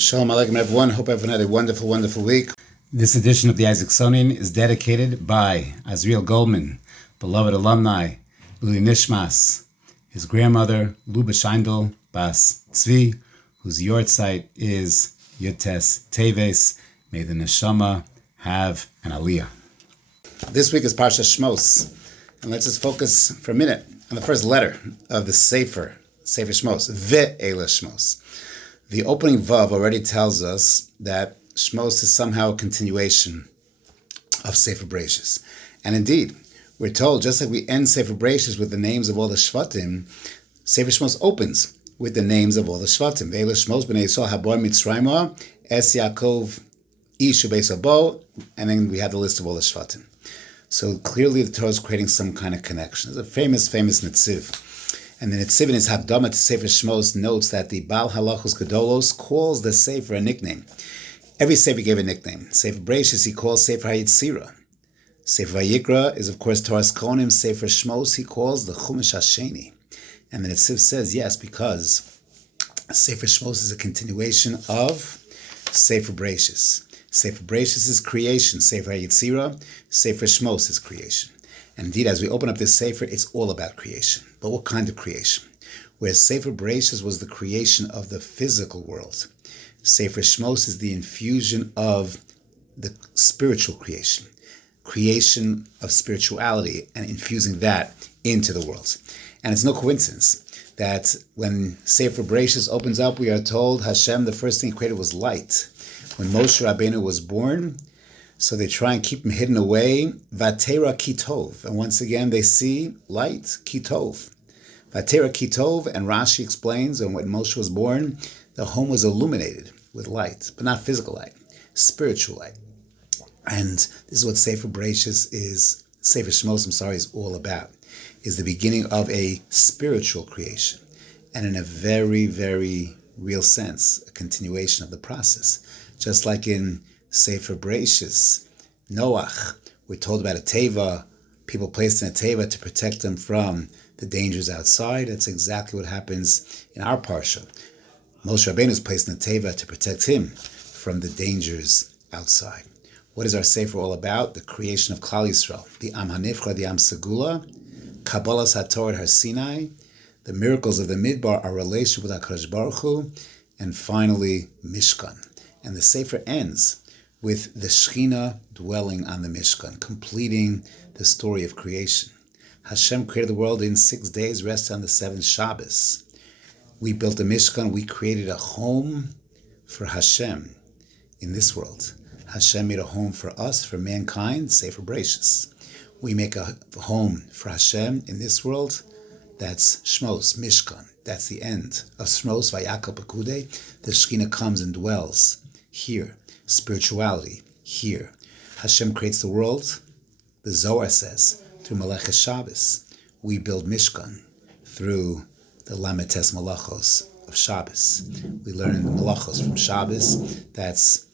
Shalom Aleichem, everyone. Hope everyone had a wonderful, wonderful week. This edition of the Isaac Sonin is dedicated by Azriel Goldman, beloved alumni, Luli Nishmas, his grandmother, Luba Scheindel Bas Tzvi, whose yortzeit is Yutes Teves. May the neshama have an aliyah. This week is Parsha Shmos, and let's just focus for a minute on the first letter of the Sefer Shmos, Ve'ela Shmos. The opening Vav already tells us that Shmos is somehow a continuation of Sefer Bereshis. And indeed, we're told, just like we end Sefer Bereshis with the names of all the Shvatim, Sefer Shmos opens with the names of all the Shvatim. Ve'ela Shmos b'nei Yisrael habor Mitzrayma, Es Yaakov Ish u'beis Abo, and then we have the list of all the Shvatim. So clearly the Torah is creating some kind of connection. There's a famous Netziv. And the Netziv in his Hakdama to Sefer Shmos notes that the Baal Halachos Gedolos calls the Sefer a nickname. Every Sefer gave a nickname. Sefer Bereshis he calls Sefer HaYitzira. Sefer Vayikra is of course Torah's Konim. Sefer Shmos he calls the Chumash Hasheni. And the Netziv says yes, because Sefer Shmos is a continuation of Sefer Bereshis. Sefer Bereshis is creation. Sefer HaYitzira, Sefer Shmos is creation. And indeed, as we open up this Sefer, it's all about creation. But what kind of creation? Whereas Sefer Bereshis was the creation of the physical world, Sefer Shmos is the infusion of the spiritual creation of spirituality, and infusing that into the world. And it's no coincidence that when Sefer Bereshis opens up, we are told Hashem, the first thing he created was light. When Moshe Rabbeinu was born, so they try and keep him hidden away. Vatera kitov. And once again, they see light, kitov. Vatera kitov, and Rashi explains, and when Moshe was born, the home was illuminated with light, but not physical light, spiritual light. And this is what Sefer Bereshis is, Sefer Shmos, is all about, is the beginning of a spiritual creation. And in a very, very real sense, a continuation of the process. Just like in Sefer Bereshis, Noach, we're told about a teva, people placed in a teva to protect them from the dangers outside. That's exactly what happens in our parsha. Moshe Rabbeinu is placed in a teva to protect him from the dangers outside. What is our Sefer all about? The creation of Klal Yisrael, the Am HaNivcha, the Am Segula, Kabbalas HaTorah Har Sinai, the miracles of the Midbar, our relation with HaKadosh Baruch Hu, and finally Mishkan. And the Sefer ends with the Shekhinah dwelling on the Mishkan, completing the story of creation. Hashem created the world in 6 days, rested on the seventh Shabbos. We built a Mishkan, we created a home for Hashem in this world. Hashem made a home for us, for mankind, Sefer Bereshis. We make a home for Hashem in this world. That's Shmos, Mishkan. That's the end of Shmos, Vayakal Pekudei. The Shekhinah comes and dwells here. Spirituality here. Hashem creates the world, the Zohar says, through Meleches Shabbos. We build Mishkan through the Lametes Malachos of Shabbos. We learn the Malachos from Shabbos. That's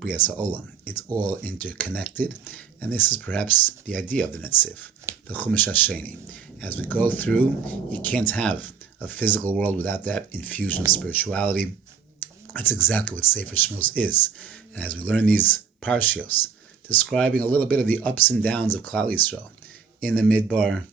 Brias HaOlam. It's all interconnected, and this is perhaps the idea of the Netziv, the Chumash Hasheni. As we go through, you can't have a physical world without that infusion of spirituality. That's exactly what Sefer Shmos is. And as we learn these parshios, describing a little bit of the ups and downs of Klal Yisrael in the Midbar,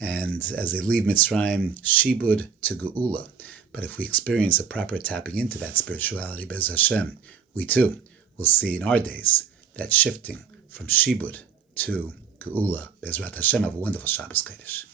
and as they leave Mitzrayim, Shibud to Geula. But if we experience a proper tapping into that spirituality, Bez Hashem, we too will see in our days that shifting from Shibud to Geula. Bezrat Hashem, have a wonderful Shabbos Kodesh.